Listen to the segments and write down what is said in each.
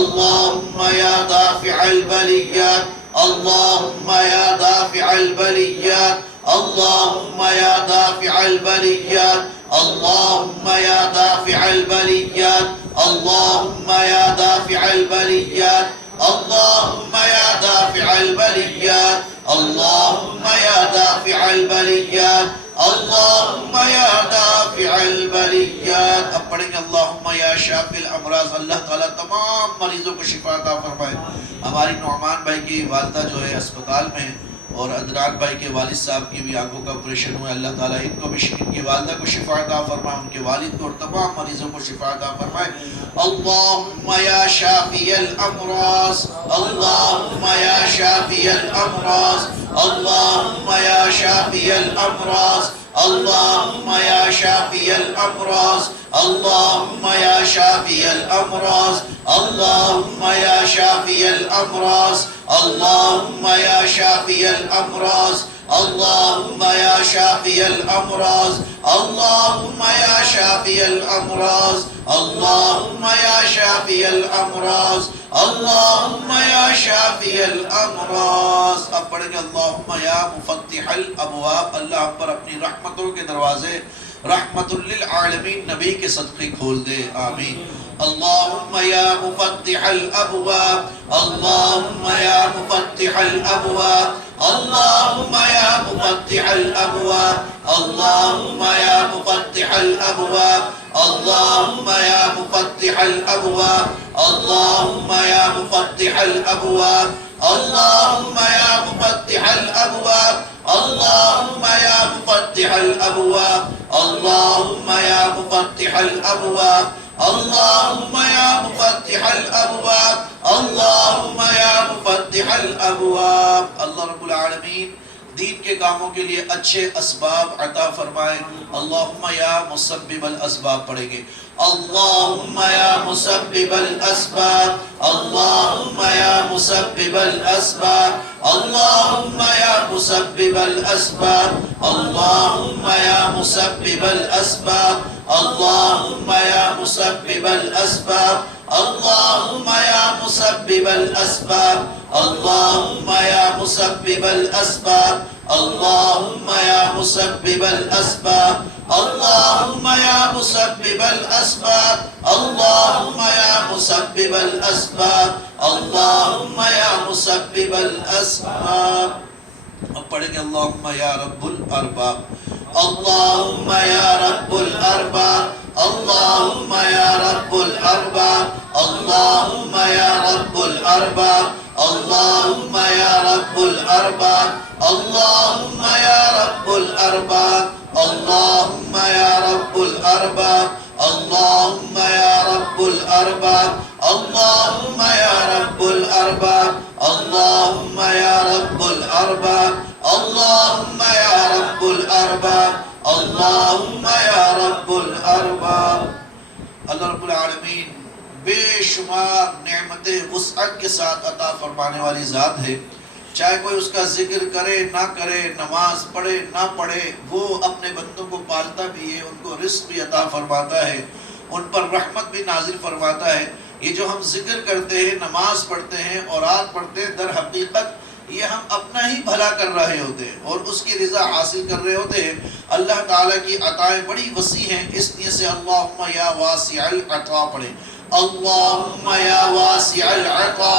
अल्लाहुम्मा या दाफिअल बलियात, अल्लाहुम्मा या दाफिअल बलियात, अल्लाहुम्मा या दाफिअल बलियात, अल्लाहुम्मा या दाफिअल बलियात, अल्लाहुम्मा या दाफिअल बलियात, अल्लाहुम्मा या दाफिअल बलियात, अल्लाहुम्मा या दाफिअल बलियात, अल्लाहुम्मा या दाफिअल बलियात। अब पढ़ेंगे अल्लाहुम्मा या शाफिल अमराज, अल्लाह ताला तमाम मरीजों को शिफा अता फरमाए। हमारी नौमान भाई की वालिदा जो है अस्पताल में है और अदनान भाई के वालिद साहब की भी आंखों का ऑपरेशन हुआ, अल्लाह ताला इनको भी, इनकी वालिदा को शिफा अता फरमाए, उनके वालिद को और तमाम मरीजों को शिफा अता फरमाए। अल्लाहुम्मा या शाफियल अमराज, अल्लाहुम्मा या शाफियल अमराज, अल्लाहुम्मा या शाफियल अमराज, अल्लाहुम्मा या शाफियल अमराज, अल्लाहुम्मा या शाफियल अमराज, अल्लाहुम्मा या शाफियल अमराज, अल्लाहुम्मा या शाफियल अमराज, अल्लाहुम्मा या शाफियल अमराज, अल्लाहुम्मा या शाफियल अमराज, अल्लाहुम्मा या शाफियल अमराज, अल्लाहुम्मा या शाफियल अमराज। अब पढ़ेंगे अल्लाहुम्मा या मुफत्तिहल अबवाब, अल्लाह हम पर अपनी रहमतों के दरवाजे रहमतुल लिल आलमीन नबी के सदक़े खोल दे, आमीन। अल्लाहुम्मा या मुफत्तिहल अबवाब, अल्लाहुम्मा या मुफत्तिहल अबवाब, अल्लाहुम्मा या मुफत्तिहल अबवाब, अल्लाहुम्मा या मुफत्तिहल अबवाब, अल्लाहुम्मा या मुफत्तिहल अबवाब, अल्लाहुम्मा या मुफत्तिहल अबवाब, अल्लाहुम्मा या मुफत्तिहल अबवाब, अल्लाहुम्मा या मुफत्तिहल अबवाब, अल्लाहुम्मा या मुफत्तिहल अबवाब, अल्लाहुम्मा या मुफत्तिहल अबवाब, अल्लाहुम्मा या मुफत्तिहल अबवाब। अल्लाह रब्बुल आलमीन दीन के कामों के लिए अच्छे असबाब अता फरमाए। अल्लाहुम्मा या मुसब्बिबल असबाब पढ़ेंगे, अल्लाहुम्मा या मुसब्बिबल असबाब, अल्लाहुम्मा या मुसब्बिबल असबाब, अल्लाहुम्मा या मुसब्बिबल असबाब, अल्लाहुम्मा या मुसब्बिबल असबाब, अल्लाहुम्मा या मुसब्बिबल असबाब, अल्लाहुम्मा या मुसब्बिबल असबाब, अल्लाहुम्मा या मुसब्बिबल असबाब, अल्लाहुम्मा या मुसब्बिबल असबाब, अल्लाहुम्मा या मुसब्बिबल असबाब, अल्लाहुम्मा या मुसब्बिबल असबाब, अल्लाहुम्मा या मुसब्बिबल असबाब। अब पढ़ेंगे अल्लाहुम्मा या रब्बुल अरबाब, अल्लाहुम्मा या रब्बुल अरबाब, अल्लाहुम्मा या रब्बुल अरबाब, अल्लाहुम्मा या रब्बुल अरबाब, अल्लाहुम्मा या रब्बुल अरबाब, अल्लाहुम्मा या रब्बुल अरबाब, अल्लाहुम्मा या रब्बुल अरबाब, अल्लाहुम्मा या रब्बुल अरबाब, अल्लाहुम्मा या रब्बुल अरबाब, अल्लाहुम्मा या रब्बुल अरबाब, अल्लाहुम्मा या रब्बुल अरबाब, अल्लाहुम्मा या रब्बुल अरबाब। अल्लाह रब्बुल आलमीन बेशुमार नेमतें वुसअत के साथ अता फरमाने वाली ज़ात है। चाहे कोई उसका जिक्र करे ना करे, नमाज पढ़े ना पढ़े, वो अपने बंदों को पालता भी है, उनको रिस्क भी अता फरमाता है, उन पर रहमत भी नाजिल फरमाता है। ये जो हम जिक्र करते हैं, नमाज पढ़ते हैं, औरात पढ़ते हैं, दर हकीकत ये हम अपना ही भला कर रहे होते हैं और उसकी रिज़ा हासिल कर रहे होते हैं। अल्लाह ताला की अताएं बड़ी वसी हैं, इसलिए से अल्लाहुम्मा या वासिअल अता पढ़े, अल्लाहुम्मा या वासिअल अता,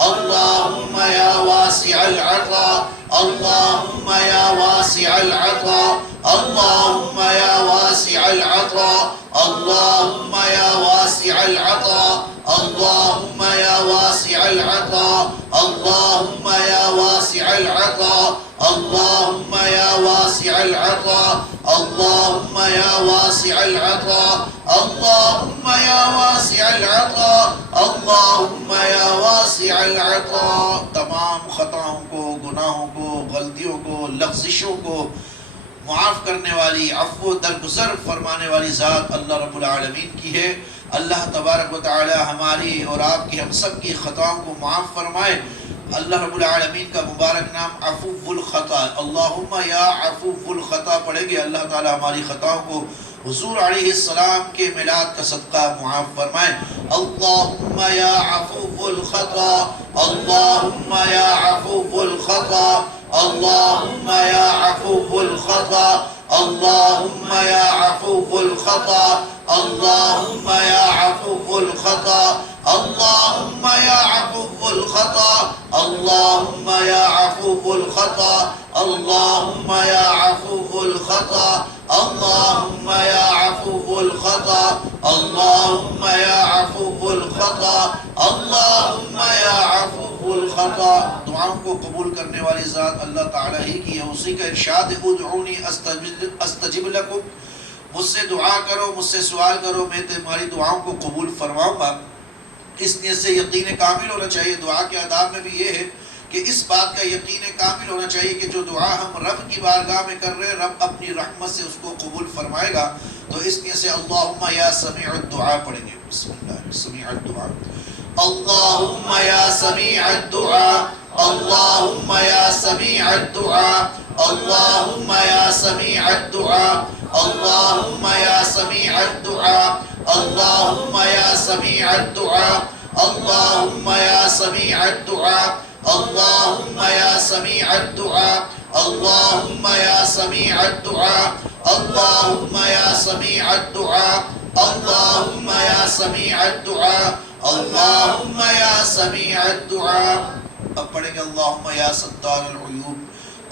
अल्लाहुम्मा या वासिअल अता, अल्लाहुम्मा या वासिअल अता, अल्लाहुम्मा या वासिअल अता, अल्लाहुम्मा या वासिअल अता, अल्लाहुम्मा या वासिअल अता, अल्लाहुम्मा या वासिअल अता, अल्लाहुम्मा या वासिअल अता, अल्लाहुम्मा या वासिअल अता, अल्लाहुम्मा या वासिअल अता, अल्लाहुम्मा या वासिअल अता। तमाम खताओं को, गुनाहों को, गलतियों को, लग़्ज़िशों को मुआफ़ करने वाली, अफ़्व दरगुज़र फरमाने वाली ज़ात अल्लाह रब्बुल आलमीन की है। अल्लाह तबारक व तआला हमारी और आपकी, हम सब की ख़ताओं को मुआफ़ फरमाए। अल्लाह रब्बुल आलमीन का मुबारक नाम अफ़ुव्वुल ख़ता, अल्लाहुम्मा या अफ़ुव्वुल ख़ता पढ़ेंगे, अल्लाह ताला हमारी ख़ताओं को हुजूर अलैहिस्सलाम के मिलाद का सदका मुआफ फरमाए। अल्लाहुम्मा या अफूफुल खता, अल्लाहुम्मा या अफूफुल खता, अल्लाहुम्मा या अफूफुल खता, अल्लाहुम्मा या अफूफुल खता, अल्लाहुम्मा या अफूफुल खता, अल्लाहुम्मा या अफूफुल खता, अल्लाहुम्मा या अफूफुल खता, अल्लाहुम्मा या अफूफुल खता, अल्लाहुम्मा या अफूफुल खता, अल्लाहुम्मा या अफूफुल खता, अल्लाहुम्मा या अफूफुल खता। दुआओं को कबूल करने वाली ज़ात अल्लाह ताला ही की है। उसी का इरशाद है, उदऊनी अस्तजिब लकुम, मुझसे दुआ करो, मुझसे सवाल करो, मैं तुम्हारी दुआओं को कबूल फरमाऊंगा। इस नियत से यकीन कामिल होना चाहिए। दुआ के आदाब में भी ये है कि इस बात का यकीन कामिल होना चाहिए कि जो दुआ हम रब की बारगाह में कर रहे हैं, रब अपनी रहमत से उसको कबूल फरमाएगा। तो इस नियत से अल्लाहुम्मा या समीउद दुआ पढ़ेंगे। बिस्मिल्लाह, समीउद दुआ। अल्लाहुम्मा या समीउद दुआ, अल्लाहुम्मा या समीउद दुआ, अल्लाहुम्मा या समीउद दुआ, अल्लाहुम्मा या समीउद दुआ, अल्लाहुम्मा या समीउद दुआ, अल्लाहुम्मा या समीउद दुआ, अल्लाहुम्मा या समीउद दुआ, अल्लाहुम्मा या समीउद दुआ, अल्लाहुम्मा या समीउद दुआ, अल्लाहुम्मा या समीउद दुआ, अल्लाहुम्मा या समीउद दुआ। अब पढ़ेंगे अल्लाहुम्मा या सत्तारुल उयूब,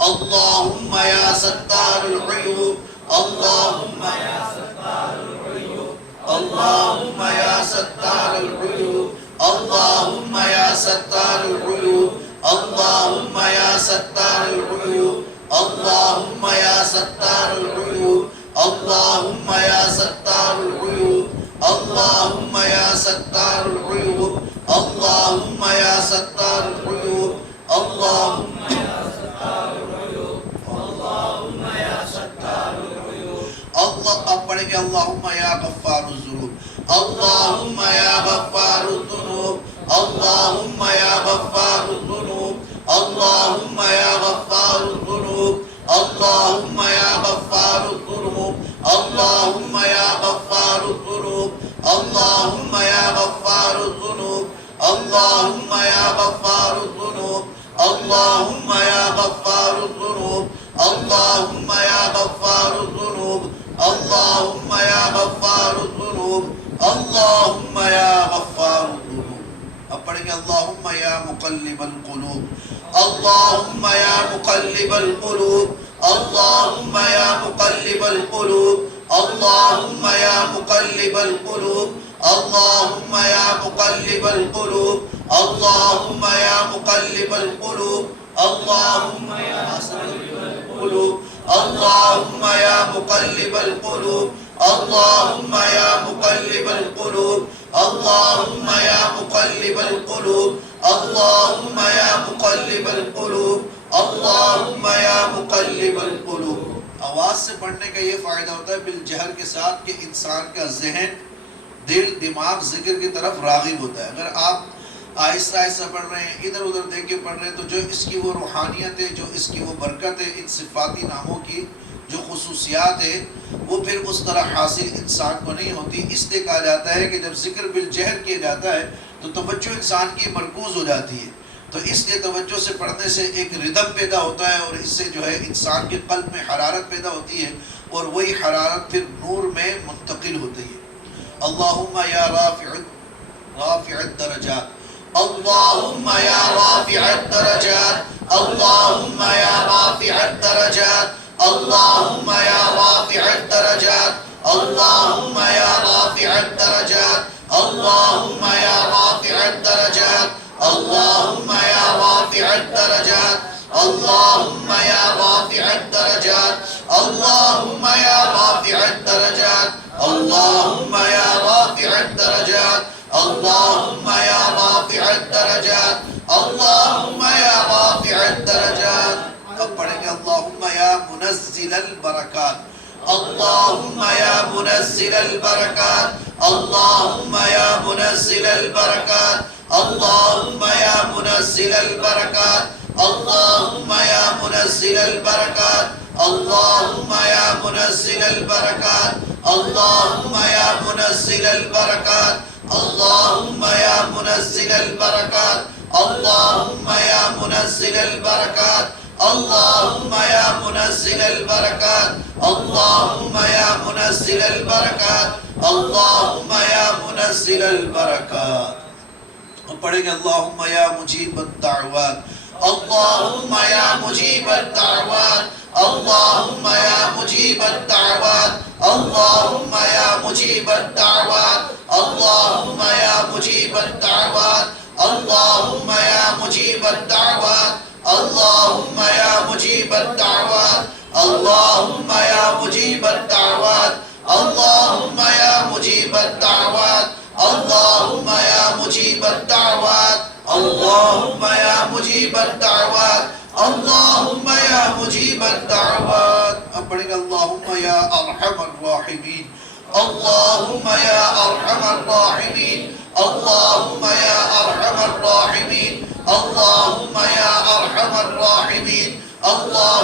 अल्लाहुम्मा या सत्तारुल उयूब, अल्लाहुम्मा या सत्तारुल उयूब, अल्लाहुम्मा या सत्तारुल उयूब, अल्लाहुम्मा या सत्तारुल उयूब, अल्लाहुम्मा या सत्तारुल उयूब, अल्लाहुम्मा या सत्तारुल उयूब, अल्लाहुम्मा या सत्तारुल उयूब, अल्लाहुम्मा या सत्तारुल उयूब, अल्लाहुम्मा या सत्तारुल उयूब, अल्लाहुम्मा या सत्तारुल उयूब, अल्लाहुम्मा या सत्तारुल उयूब। अल्लाह, अब पढ़ेंगे अल्लाहुम्मा या गफ्फारुज़ ज़ुनूब, अल्लाहुम्मा या गफ्फारुज़ ज़ुनूब, अल्लाहुम्मा या गफ्फारुज़ ज़ुनूब, अल्लाहुम्मा या गफ्फारुज़ ज़ुनूब, अल्लाहुम्मा या गफ्फारुज़ ज़ुनूब, अल्लाहुम्मा या गफ्फारुज़ ज़ुनूब, अल्लाहुम्मा या गफ्फारुज़ ज़ुनूब, अल्लाहुम्मा या गफ्फारुज़ ज़ुनूब, अल्लाहुम्मा या गफ्फारुज़ ज़ुनूब, अल्लाहुम्मा या गफ्फारुज़ ज़ुनूब, अल्लाहुम्मा या गफ्फारुज़ ज़ुनूब, अल्लाहुम्मा या गफ्फारुज़ ज़ुनूब। अब पढ़ेंगे अल्लाहुम्मा या मुक़ल्लिबल क़ुलूब, अल्लाहुम्मा या मुक़ल्लिबल क़ुलूब, अल्लाहुम्मा या मुक़ल्लिबल क़ुलूब, अल्लाहुम्मा या मुक़ल्लिबल क़ुलूब, अल्लाहुम्मा या मुक़ल्लिबल क़ुलूब, अल्लाहुम्मा या मुक़ल्लिबल क़ुलूब, अल्लाहुम्मा या मुक़ल्लिबल क़ुलूब, अल्लाहुम्मा या मुक़ल्लिबल क़ुलूब, अल्लाहुम्मा या मुक़ल्लिबल क़ुलूब, अल्लाहुम्मा या मुक़ल्लिबल क़ुलूब, अल्लाहुम्मा या मुक़ल्लिबल क़ुलूब, अल्लाहुम्मा या मुक़ल्लिबल क़ुलूब। आवाज़ से पढ़ने का ये फ़ायदा होता है बिल जहर के साथ कि इंसान का जहन, दिल, दिमाग जिक्र की तरफ राग़िब होता है। अगर आप आहिस्ता आहिस्ता पढ़ रहे हैं, इधर उधर देख के पढ़ रहे हैं, तो जो इसकी वो रूहानियत है, जो इसकी वो बरकत है, इन सिफ़ाती नामों की जो खुसूसियात है, वो फिर उस तरह हासिल इंसान को नहीं होती। इसलिए कहा जाता है कि जब जिक्र बिल जहर किया जाता है तो तवज्जो इंसान की मरकूज़ हो जाती है। तो इसलिए तवज्जो से पढ़ने से एक रिदम पैदा होता है और इससे जो है इंसान के क़ल्ब में हरारत पैदा होती है और वही हरारत फिर नूर में मुंतकिल होती है। अल्लाहुम्मा या राफ़िअद दरजात, अल्लाहुम्मा या राफ़िअद दरजात, अल्लाहुम्मा या राफ़िअद दरजात, अल्लाहुम्मा या राफ़िअद दरजात, अल्लाहुम्मा या राफ़िअद दरजात, अल्लाहुम्मा या राफ़िअद दरजात, अल्लाहुम्मा या राफ़िअद दरजात, अल्लाहुम्मा या राफ़िअद दरजात, अल्लाहुम्मा या राफ़िअद दरजात, अल्लाहुम्मा या राफ़िअद दरजात, अल्लाहुम्मा या राफ़िअद दरजात, अल्लाहुम्मा या राफ़िअद दरजात। अब पढ़ेंगे अल्लाहुम्मा या मुनज़्ज़िलल बरकात, अल्लाहुम्मा या मुनज़्ज़िलल बरकात, अल्लाहुम्मा या मुनज़्ज़िलल बरकात, अल्लाहुम्मा या मुनज़्ज़िलल बरकात, अल्लाहुम्मा या मुनज़्ज़िलल बरकात, अल्लाहुम्मा या منزل البركات اللهم يا منزل البركات اللهم يا منزل البركات اللهم يا منزل البركات اللهم يا منزل البركات اللهم يا منزل البركات اللهم يا منزل البركات पढ़ेंगे اللهم يا مجيب الدعوات اللهم يا مجيب الدعوات اللهم يا مجيب الدعوات اللهم يا مجيب الدعوات اللهم يا مجيب الدعوات اللهم يا مجيب الدعوات اللهم يا مجيب الدعوات اللهم يا مجيب الدعوات اللهم يا مجيب الدعوات اللهم يا مجيب الدعوات اللهم يا مجيب الدعوات اللهم يا مجيب الدعوات أبرك اللهم يا أرحم الراحمين اللهم يا أرحم الراحمين اللهم يا أرحم الراحمين اللهم يا أرحم الراحمين اللهم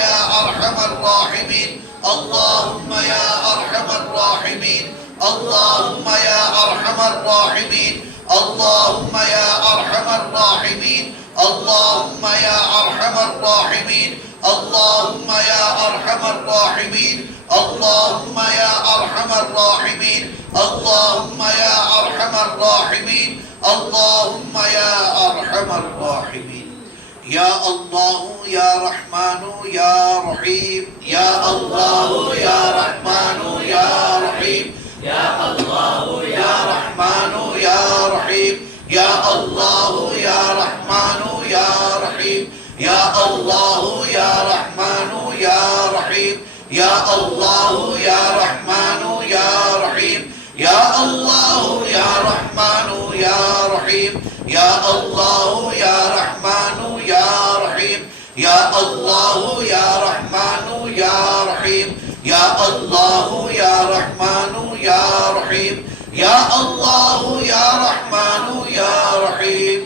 يا أرحم الراحمين اللهم يا أرحم الراحمين اللهم يا أرحم الراحمين اللهم يا أرحم الراحمين اللهم يا أرحم الراحمين اللهم يا أرحم الراحمين اللهم يا أرحم الراحمين اللهم يا أرحم الراحمين اللهم يا أرحم الراحمين يا الله يا رحمن يا رحيم يا الله يا رحمن يا رحيم يا الله يا رحمن يا رحيم يا الله يا رحمن يا رحيم يا الله يا رحمن يا رحيم يا الله يا رحمن يا رحيم يا الله يا رحمن يا رحيم يا الله يا رحمن يا رحيم يا الله يا رحمن يا رحيم يا الله يا رحمن يا رحيم يا الله يا رحمن يا رحيم يا الله يا رحمن يا رحيم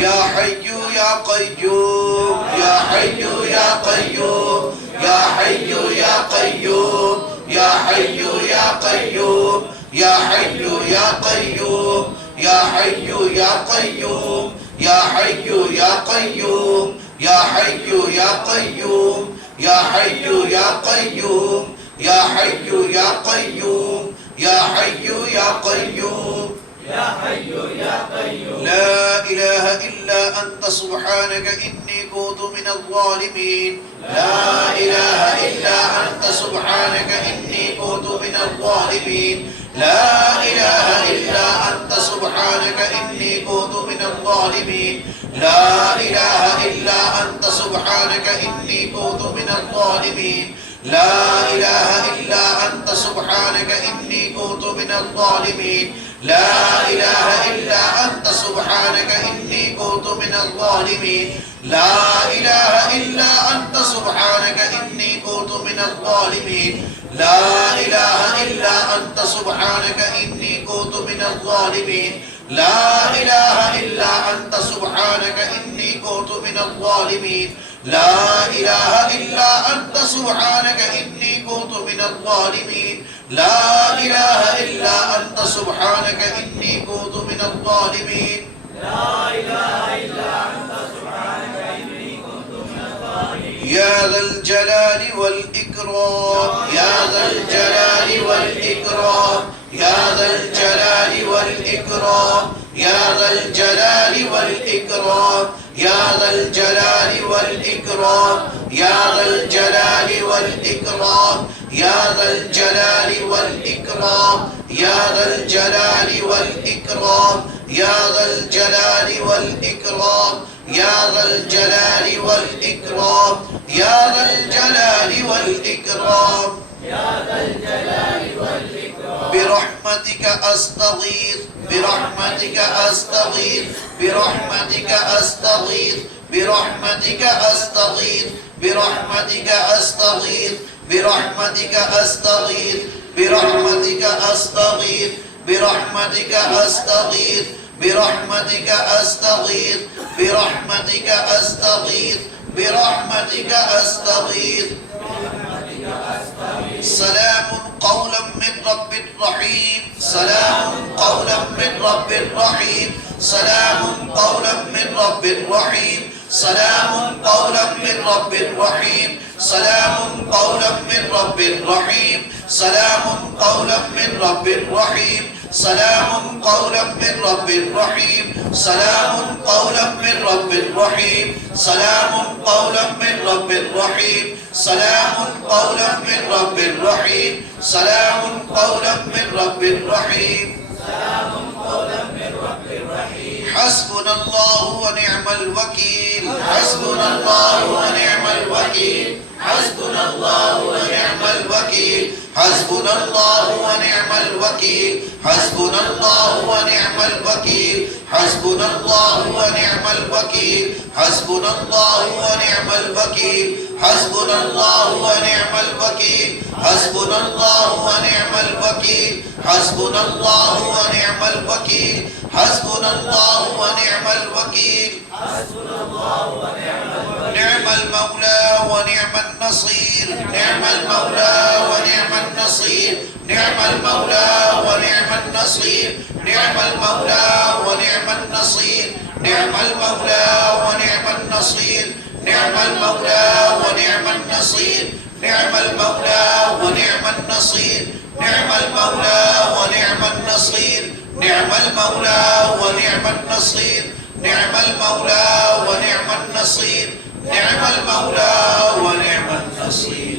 يا حي يا قيوم يا حي يا قيوم يا حي يا قيوم يا حي يا قيوم يا حي يا قيوم يا حي يا قيوم يا حي يا قيوم يا حي يا قيوم يا حي يا قيوم يا حي يا قيوم يا حي يا قيوم يا حي يا قيوم لا إله إلا أنت سبحانك إني كنت من الظالمين لا إله إلا أنت سبحانك إني كنت من الظالمين لا إله إلا أنت سبحانك إني كنت من الظالمين لا إله إلا أنت سبحانك إني كنت من الظالمين لا إله إلا أنت سبحانك إني كنت من الظالمين لا إله إلا أنت سبحانك إني كنت من الظالمين لا إله إلا أنت سبحانك إني كنت من الظالمين لا إله إلا أنت سبحانك إني كنت من الظالمين لا إله إلا أنت سبحانك إني كنت من الظالمين لا إله إلا أنت سبحانك إني كنت من الظالمين لا إله إلا أنت سبحانك إني كنت من الظالمين لا إله إلا أنت سبحانك إني كنت من الظالمين يا ذا الجلال والإكرام يا ذا الجلال والإكرام يا ذا الجلال والإكرام يا ذا الجلال والإكرام يا ذا الجلال والإكرام يا ذا الجلال والإكرام يا ذا الجلال والإكرام يا ذا الجلال والإكرام يا ذا الجلال والإكرام يا ذا الجلال والإكرام يا ذا الجلال والإكرام يا ذا الجلال والإكرام برحمتك أستغيث برحمتك أستغيث برحمتك أستغيث برحمتك أستغيث برحمتك أستغيث برحمتك أستغيث برحمتك أستغيث برحمتك أستغيث برحمتك أستغيث برحمتك أستغيث बिरहमतिका अस्तगीथ। सलामुन कौलन मिन रब्बिर रहीम, सलामुन कौलन मिन रब्बिर रहीम, सलामुन कौलन मिन रब्बिर रहीम, सलामुन कौलन मिन रब्बिर रहीम, सलामुन कौलन मिन रब्बिर रहीम, सलामुन कौलन मिन रब्बिर रहीम, सलामुन कौलन मिन रब्बिर रहीम, सलामुन कौलन मिन रब्बिर रहीम, सलामुन कौलन मिन रब्बिर रहीम, सलामुन कौलन मिन रब्बिर रहीम, सलामुन कौलन मिन रब्बिर रहीम, सलामुन कौलन मिन रब्बिर रहीम। हस्बुनल्लाहु व निअमल वकील, हस्बुनल्लाहु व निअमल वकील, हस्बुनल्लाहु व निअमल वकील, हस्बुनल्लाहु व निअमल वकील, हस्बुनल्लाहु व निअमल वकील, हस्बुनल्लाहु व निअमल वकील, हस्बुनल्लाहु व निअमल वकील, हस्बुनल्लाहु व निअमल वकील, हस्बुनल्लाहु व निअमल वकील, हस्बुनल्लाहु व निअमल वकील, हस्बुनल्लाहु व निअमल वकील, हस्बुनल्लाहु व निअमल वकील। निअमल मौला व निअमन नसीर, निअमल मौला व निअमन नसीर, निअमल मौला व निअमन नसीर, निअमल मौला व निअमन नसीर, निअमल मौला व निअमन नसीर, निअमल मौला व निअमन नसीर, निअमल मौला व निअमन नसीर, निअमल मौला व निअमन नसीर, निअमल मौला व निअमन नसीर, निअमल मौला व निअमन नसीर, निअमल मौला व निअमन नसीर।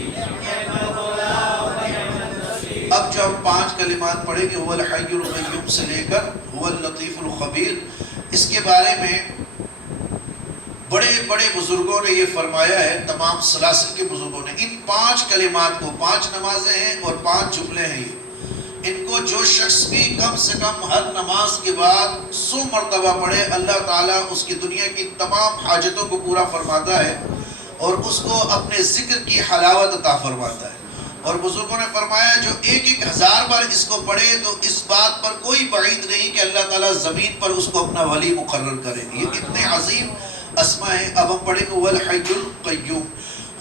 अब जो हम 5 कलिमात पढ़ेंगे हुवल हय्युल क़य्यूम से लेकर हुवल लतीफ़ुल ख़बीर, इसके बारे में बड़े बड़े बुजुर्गों ने ये फरमाया है, तमाम सलासिल के बुजुर्गों ने। इन 5 कलिमात को, 5 नमाजें हैं और 5 जुमले हैं, इनको जो शख्स भी कम से कम हर नमाज के बाद 100 मरतबा पढ़े, अल्लाह ताला उसकी दुनिया की तमाम हाजतों को पूरा फरमाता है और उसको अपने जिक्र की हलावत अता फरमाता है। और बुजुर्गों ने फरमाया जो 1,000 बार इसको पढ़े तो इस बात पर कोई बईद नहीं कि अल्लाह ताला ज़मीन पर उसको अपना वली मुकर्रर करे। ये इतने अजीम अस्मा है। अब हम पढ़ेंगे हुवल हय्युल क़य्यूम,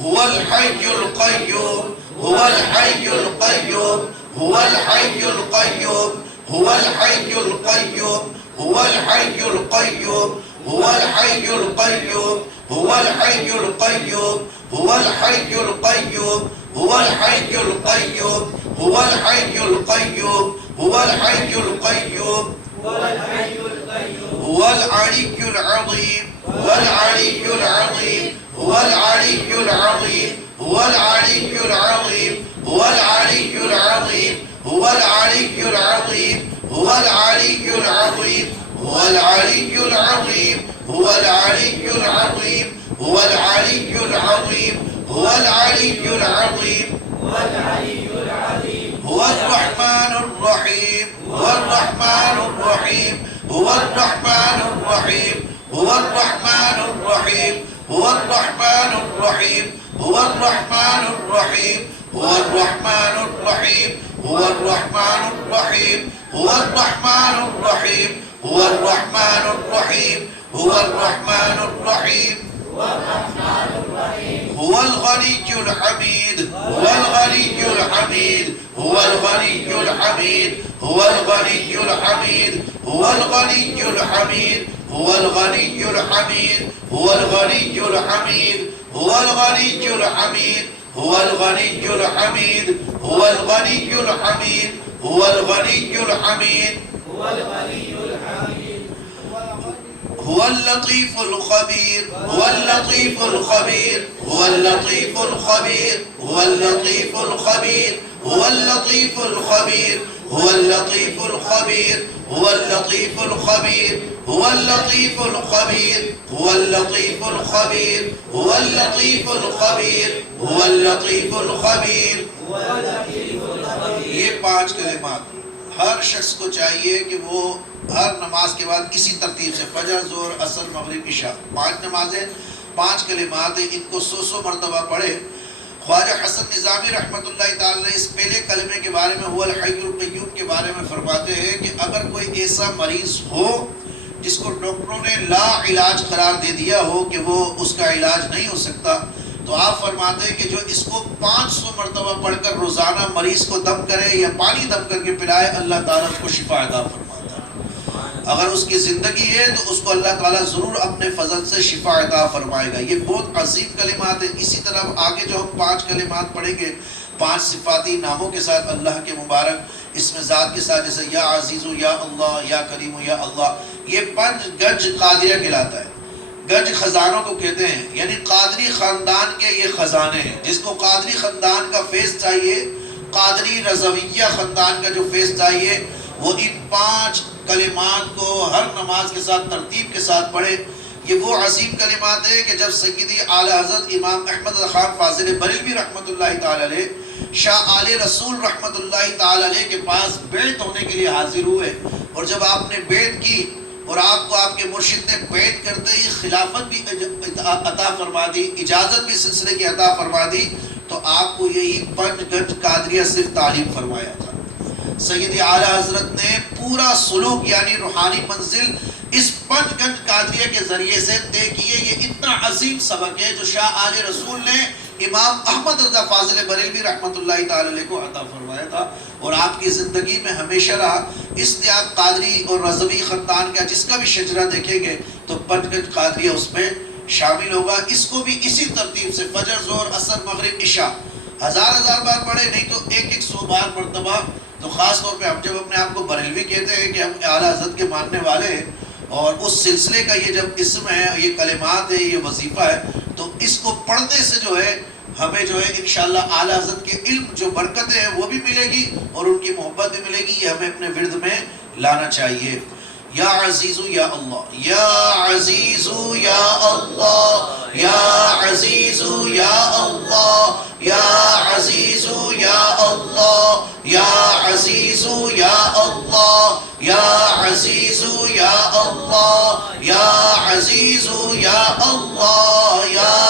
हुवल हय्युल क़य्यूम, हुवल हय्युल क़य्यूम, हुवल हय्युल क़य्यूम, हुवल हय्युल क़य्यूम, हुवल हय्युल क़य्यूम, हुवल हय्युल क़य्यूम, हुवल हय्युल क़य्यूम, हुवल हय्युल क़य्यूम, हुवल हय्युल क़य्यूम, हुवल हय्युल क़य्यूम, हुवल हय्युल क़य्यूम, हुवल हय्युल क़य्यूम, हुवल अलिय्युल अज़ीम, हुवल अलिय्युल अज़ीम, हुवल अलिय्युल अज़ीम, हुवल अलिय्युल अज़ीम, हुवल अलिय्युल अज़ीम, हुवल अलिय्युल अज़ीम, हुवल अलिय्युल अज़ीम, हुवल अलिय्युल अज़ीम, हुवल अलिय्युल अज़ीम, हुवल अलिय्युल अज़ीम, हुवल अलिय्युल अज़ीम, हुवल अलिय्युल अज़ीम, हुवल रहमानुर रहीम, हुवल रहमानुर रहीम, हुवल रहमानुर रहीम, हुवल रहमानुर रहीम, हुवल रहमानुर रहीम, हुवल रहमानुर रहीम, हुवल रहमानुर रहीम, हुवल रहमानुर रहीम, हुवल रहमानुर रहीम, हुवल रहमानुर रहीम, हुवल रहमानुर रहीम, हुवल गनियुल हमीद, हुवल गनियुल हमीद, हुवल गनियुल हमीद, हुवल गनियुल हमीद, हुवल गनियुल हमीद, हुवल गनियुल हमीद, हुवल गनियुल हमीद, हुवल गनियुल हमीद, हुवल गनियुल हमीद, हुवल गनियुल हमीद, हुवल गनियुल हमीद, हुवल गनियुल हमीद, हुवल लतीफुल खबीर, हुवल लतीफुल खबीर, हुवल लतीफुल खबीर, हुवल लतीफुल खबीर, हुवल लतीफुल खबीर, हुवल लतीफुल खबीर, हुवल लतीफुल खबीर, हुवल लतीफुल खबीर, हुवल लतीफुल खबीर, हुवल लतीफुल खबीर, हुवल लतीफुल खबीर। ये 5 कलिमात हर शख्स को चाहिए कि वो हर नमाज के बाद इसी तरतीब से फजर, ज़ोहर, असर, मगरिब, इशा 5 नमाजें 5 कलिमात इनको 100 मरतबा पढ़े। ख्वाजा हसन निज़ामी रहमतुल्लाह ताला इस पहले कलमे के बारे में हुवल हय्युल क़य्यूम के बारे में फरमाते हैं कि अगर कोई ऐसा मरीज़ हो जिसको डॉक्टरों ने ला इलाज करार दे दिया हो कि वो उसका इलाज नहीं हो सकता, तो आप फरमाते हैं कि जो इसको 500 मरतबा पढ़कर रोज़ाना मरीज़ को दम करे या पानी दम करके पिलाए, अल्लाह ताला उसको शिफा अता फरमाता है। अगर उसकी ज़िंदगी है तो उसको अल्लाह ताला ज़रूर अपने फजल से शिफा अता फरमाएगा। ये बहुत अजीम कलिमात है। इसी तरह आगे जो हम 5 कलिमात पढ़ेंगे 5 सिफाती नामों के साथ, अल्लाह के मुबारक इसमें ज़ात के साथ, जैसे या अजीज़ु या अल्लाह, या करीमु या अल्लाह, ये 5 गज कादिया कहलाता है। गज खजानों को कहते हैं, यानी कादरी ख़ानदान के ये ख़जाने हैं। जिसको कादरी ख़ानदान का फेस चाहिए, कादरी रज़विया ख़ानदान का जो फेस चाहिए, वो इन 5 कलिमात को हर नमाज के साथ तरतीब के साथ पढ़े। ये वो अजीम कलिमात है कि जब सय्यदी आला हज़रत इमाम अहमद ख़ान फ़ाज़िल बरेलवी रहमतुल्लाहि ताला अलैह शाह आले रसूल रहमतुल्लाहि ताला अलैह के पास बैत होने के लिए हाजिर हुए, और जब आपने बैत की और आपको आपके मुर्शिद ने बैत करते ही खिलाफत भी अता फरमा दी, इजाज़त भी सिलसिले की अता फरमा दी, तो आपको यही 5 गज कादरिया सिर्फ तालीम फरमाया था। सय्यदी आला हज़रत ने पूरा सुलूक यानी रूहानी मंजिल इस 5 गज कादरिया के ज़रिए से तय किए। ये इतना अजीम सबक है जो शाह आले रसूल ने इमाम अहमद रज़ा फ़ाज़िल बरेलवी रहमतुल्लाहि ताला अलैह को अता फरमाया था, और आपकी ज़िंदगी में हमेशा रहा। इसलिए आप कादरी और रज़वी ख़ानदान का जिसका भी शजरा देखेंगे तो 5 गज कादरिया उसमें शामिल होगा। इसको भी इसी तरतीब से फजर, ज़ोहर, असर, मगरिब, इशा हज़ार बार पढ़े, नहीं तो 100 बार मरतबा। तो ख़ास तौर पे हम जब अपने आप को बरेलवी कहते हैं कि हम आला हज़रत के मानने वाले हैं, और उस सिलसिले का ये जब इसम है, ये कलिमात है, ये वजीफ़ा है, तो इसको पढ़ने से जो है हमें जो है इंशाअल्लाह आला हज़रत के इल्म जो बरकतें हैं वो भी मिलेगी और उनकी मोहब्बत भी मिलेगी। ये हमें अपने विर्द में लाना चाहिए। या अज़ीज़ु या अल्लाह, या अज़ीज़ु या अल्लाह, या अज़ीज़ु या अल्लाह, या अज़ीज़ु या अल्लाह, या अज़ीज़ु या अल्लाह, या अज़ीज़ु या अल्लाह, या अज़ीज़ु या अल्लाह, या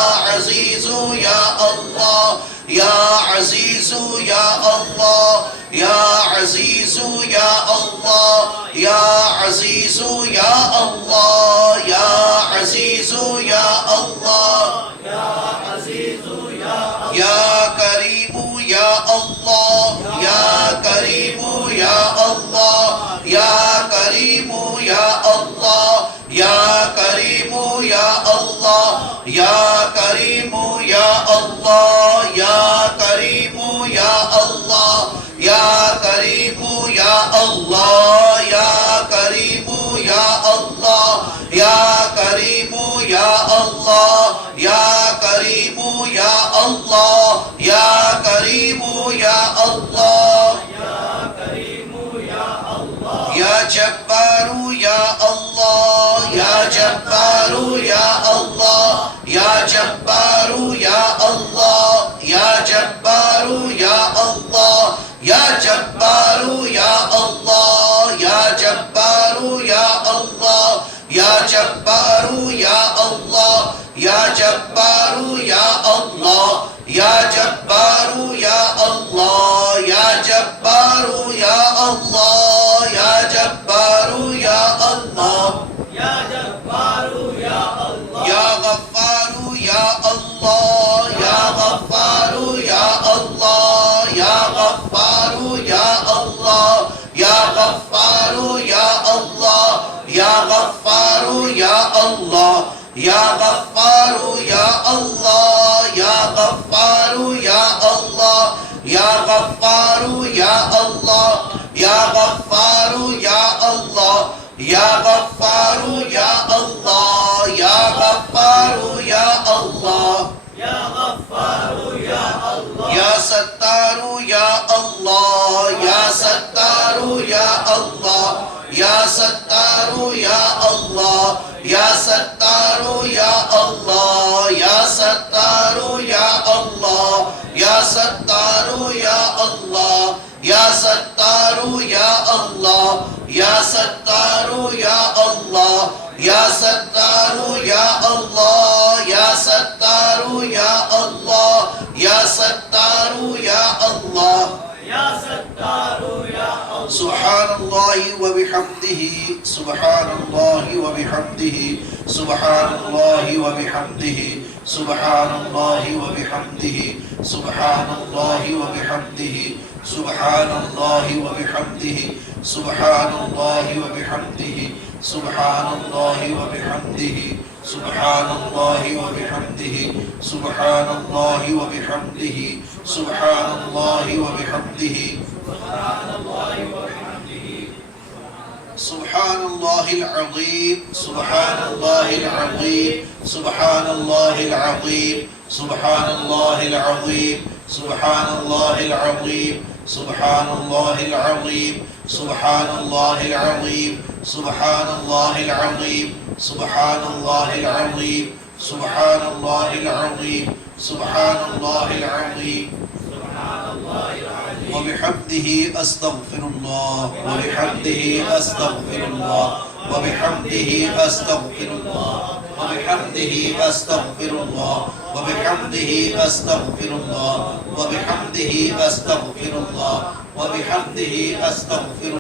अज़ीज़ु या अल्लाह, या अज़ीज़ु या अल्लाह, या अज़ीज़ु या अल्लाह, या अज़ीज़ु या अल्लाह, या अज़ीज़ु या अल्लाह, या अज़ीज़ु या अल्लाह, या करीमु या अल्लाह, या करीमु या अल्लाह, या करीमु या अल्लाह, या करीमु या अल्लाह, या करीमु या अल्लाह, या करीमु या अल्लाह, या करीमु या अल्लाह, या करीमु या अल्लाह, या करीमु या अल्लाह, या करीमु या अल्लाह, या करीमु या अल्लाह, या करीमु या अल्लाह, या जब्बारू या अल्लाह, या जब्बारू या अल्लाह, या जब्बारू या अल्लाह, या जब्बारू या अल्लाह, या जब्बारू या अल्लाह, या जब्बारू या अल्लाह, या जब्बारू या अल्लाह, या जब्बारू या अल्लाह, या जब्बारू या अल्लाह, या जब्बारू या अल्लाह, या जब्बारू या अल्लाह, या जब्बारू या अल्लाह, या गफ्फारू या अल्लाह, या गफ्फारू या अल्लाह, या गफ्फारू या अल्लाह, या गफ्फारू या अल्लाह, या गफ्फारू या अल्लाह, या गफ्फारू या अल्लाह, या गफ्फारू या अल्लाह, या गफ्फारू या अल्लाह, या गफ्फारू या अल्लाह, या गफ्फारू या अल्लाह, या गफ्फारू या अल्लाह, या गफ्फारू या अल्लाह, या सत्तारू या अल्लाह, या सत्तारू या अल्लाह, या सत्तारू या अल्लाह, या सत्तारू या अल्लाह, या सत्तारू या अल्लाह, या सत्तारू या अल्लाह, या सत्तारू या अल्लाह, या सत्तारू या अल्लाह, या सत्तारू या अल्लाह, या सत्तारू या अल्लाह, या सत्तारू या अल्लाह, या सत्तारू या अल्लाह। Subhanallahi wa bihamdihi, Subhanallahi wa bihamdihi, Subhanallahi wa bihamdihi, Subhanallahi wa bihamdihi, Subhanallahi wa bihamdihi, Subhanallahi wa bihamdihi, Subhanallahi wa bihamdihi, Subhanallahi wa bihamdihi, Subhanallahi wa bihamdihi, Subhanallahi wa bihamdihi, Subhanallahi wa bihamdihi, سبحان الله العظيم، سبحان الله العظيم، سبحان الله العظيم، سبحان الله العظيم، سبحان الله العظيم، سبحان الله العظيم، سبحان الله العظيم، سبحان الله العظيم، سبحان الله العظيم، سبحان الله العظيم، سبحان الله العظيم، وبحمده أستغفر الله، وبحمده أستغفر الله، وبحمده أستغفر الله، وبحمده أستغفر الله، وبحمده أستغفر الله، وبحمده أستغفر الله، وبحمده أستغفر